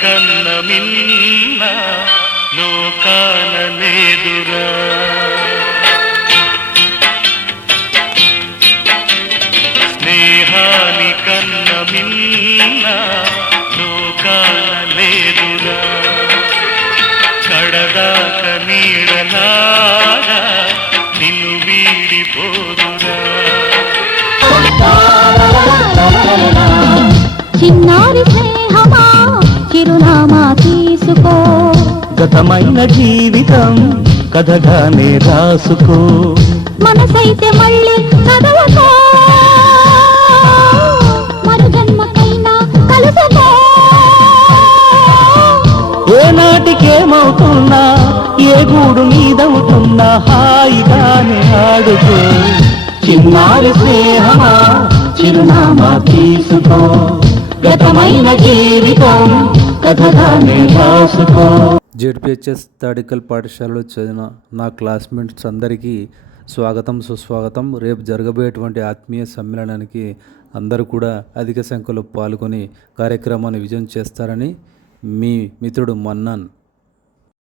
కన్న మిన్న లోకాన లేదురా. స్నేహాని కన్న మిన్న లోకాన లేదురా. కడదాక నీడలాగా నిన్ను వీడిపోదురా. చిన్నారి స్నేహమా చిరునామా తీసుకో, గతమైన జీవితం కథగానే రాసుకో. మనసైతే మళ్ళీ చదవకో, మరు జన్మకైనా కలుసుకో. ఏనాటికేమవుతున్నా ఏ గూడు నీదవుతున్నా హాయిగానే ఆడుకో. చిన్నారి స్నేహమా చిరునామా తీసుకో, గతమైన జీవితం కథగానే రాసుకో. జెడ్పిహెచ్ఎస్ తాడికల్ పాఠశాలలో చదివిన నా క్లాస్మేట్స్ అందరికీ స్వాగతం సుస్వాగతం. రేపు జరగబోయేటువంటి ఆత్మీయ సమ్మేళనానికి అందరూ కూడా అధిక సంఖ్యలో పాల్గొని కార్యక్రమాన్ని విజయం చేస్తారని మీ మిత్రుడు మన్నాన్.